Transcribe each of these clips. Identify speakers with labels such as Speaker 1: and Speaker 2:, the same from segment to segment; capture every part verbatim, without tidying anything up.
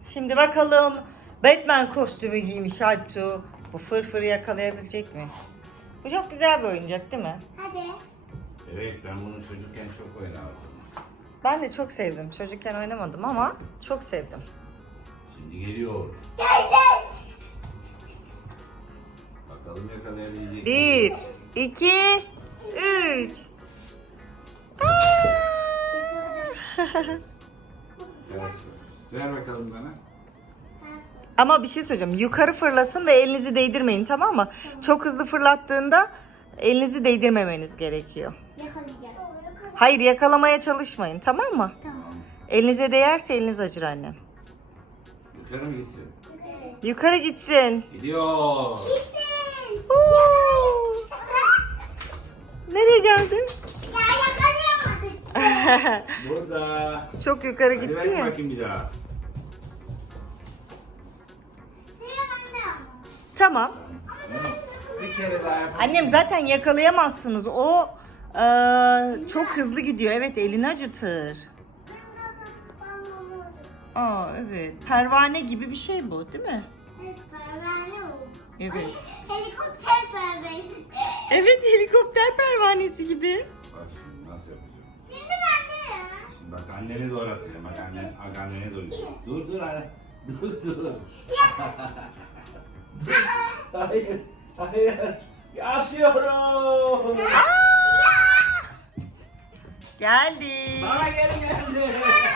Speaker 1: Şimdi bakalım Batman kostümü giymiş Alptu. Bu fırfırı yakalayabilecek mi? Bu çok güzel bir oyuncak değil mi?
Speaker 2: Hadi.
Speaker 3: Evet, ben bunu çocukken çok oynardım.
Speaker 1: Ben de çok sevdim. Çocukken oynamadım ama çok sevdim.
Speaker 3: Şimdi geliyor.
Speaker 2: Gel gel.
Speaker 3: Bakalım yakalayabilecek mi?
Speaker 1: Bir, iki, üç.
Speaker 3: Ver, ver bakalım bana.
Speaker 1: Ama bir şey söyleyeceğim. Yukarı fırlasın ve elinizi değdirmeyin, tamam mı? Çok hızlı fırlattığında elinizi değdirmemeniz gerekiyor.
Speaker 2: Yakalayacağım.
Speaker 1: Hayır, yakalamaya çalışmayın, tamam mı?
Speaker 2: Tamam.
Speaker 1: Elinize değerse eliniz acır annem.
Speaker 3: Yukarı mı gitsin?
Speaker 2: Evet.
Speaker 1: Yukarı gitsin.
Speaker 3: Gidiyor.
Speaker 2: Gittin.
Speaker 1: Oo! Nereye geldi?
Speaker 2: Ya yakalayamadık.
Speaker 3: Burada.
Speaker 1: Çok yukarı
Speaker 3: Hadi
Speaker 1: gitti
Speaker 3: ver
Speaker 1: ya.
Speaker 3: bakayım bir daha.
Speaker 2: Sıra bende ama.
Speaker 1: Tamam.
Speaker 3: Bir kere daha yapalım.
Speaker 1: Annem zaten yakalayamazsınız. O eee, çok hızlı gidiyor. Evet, elini acıtır. Aa, evet. Pervane gibi bir şey bu, değil mi?
Speaker 2: Evet, pervane o.
Speaker 1: Evet.
Speaker 2: Ay, helikopter pervanesi.
Speaker 1: Evet, helikopter pervanesi gibi.
Speaker 3: Bak şimdi nasıl yapacağım.
Speaker 2: Şimdi bende ya.
Speaker 3: Şimdi bak annene doğru atacağım. Bak annen, bak annene doğru. Dur dur anne. Dur dur. Hayır. Hayır. Atıyorum.
Speaker 1: Geldi.
Speaker 3: Bana geri geldi.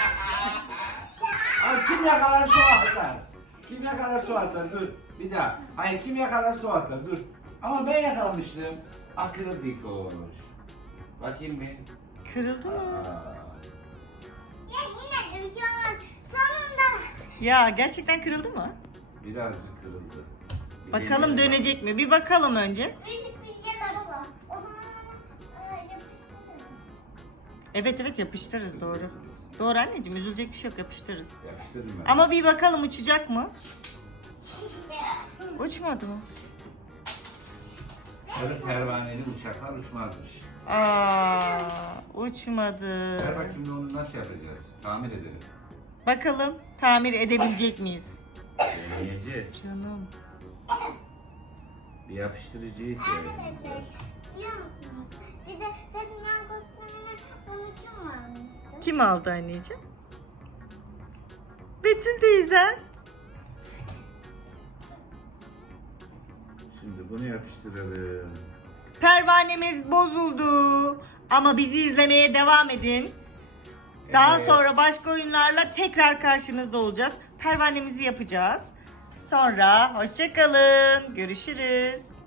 Speaker 3: Abi kim yakalar su atar? Kim yakalar su atar? Dur. Bir daha. Hayır kim yakalar su atar? Dur. Ama ben yakalamıştım. Akıllı dik olmuş. Bakayım bir.
Speaker 1: Kırıldı mı?
Speaker 3: Aa.
Speaker 2: Ya yine de bir şey olmaz. Sonunda.
Speaker 1: Ya gerçekten kırıldı mı?
Speaker 3: Birazcık kırıldı. Bir
Speaker 1: Bakalım
Speaker 3: deneyelim
Speaker 1: dönecek mi? Bir bakalım önce.
Speaker 2: Büyük bir yer var. O zaman e, yapıştırırız.
Speaker 1: Evet evet yapıştırırız, doğru. Doğru anneciğim, üzülecek bir şey yok, yapıştırırız.
Speaker 3: bak. Yapıştırırım ben.
Speaker 1: Ama bir bakalım uçacak mı? Uçmadı mı?
Speaker 3: Sarı pervaneli uçaklar uçmazmış.
Speaker 1: Aa, uçmadı.
Speaker 3: Ver bakayım da onu nasıl yapacağız? Tamir edelim.
Speaker 1: Bakalım tamir edebilecek miyiz?
Speaker 3: Deneyeceğiz.
Speaker 1: Canım.
Speaker 3: Bir yapıştırıcı ihtiyacımız
Speaker 2: Arkadaşlar
Speaker 3: var.
Speaker 2: biliyor musunuz? Bir de Batman kostümünü bunu kim almıştı?
Speaker 1: Kim aldı anneciğim? Betül teyze.
Speaker 3: Şimdi bunu yapıştıralım.
Speaker 1: Pervanemiz bozuldu. Ama bizi izlemeye devam edin. Daha
Speaker 3: Evet.
Speaker 1: sonra başka oyunlarla tekrar karşınızda olacağız. Pervanemizi yapacağız. Sonra hoşça kalın. Görüşürüz.